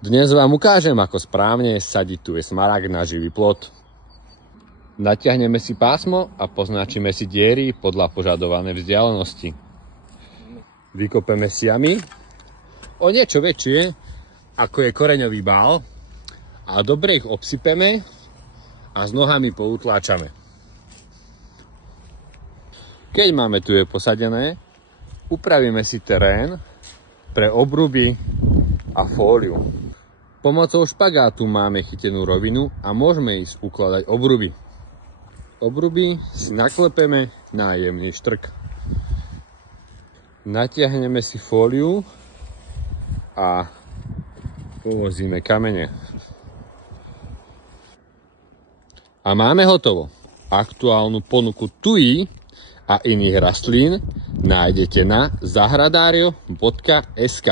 Dnes vám ukážem, ako správne sadiť tu smaragd na živý plod. Natiahneme si pásmo a poznačíme si diery podľa požadovanej vzdialenosti. Vykopeme si jamy o niečo väčšie, ako je koreňový bál, a dobre ich obsypeme a s nohami poutláčame. Keď máme tu je posadené, upravíme si terén pre obruby a fóliu. Pomocou špagátu máme chytenú rovinu a môžeme ísť ukladať obruby. Obruby si naklepeme na jemný štrk. Natiahneme si fóliu a uložíme kamene. A máme hotovo. Aktuálnu ponuku tují a iných rastlín nájdete na zahradario.sk.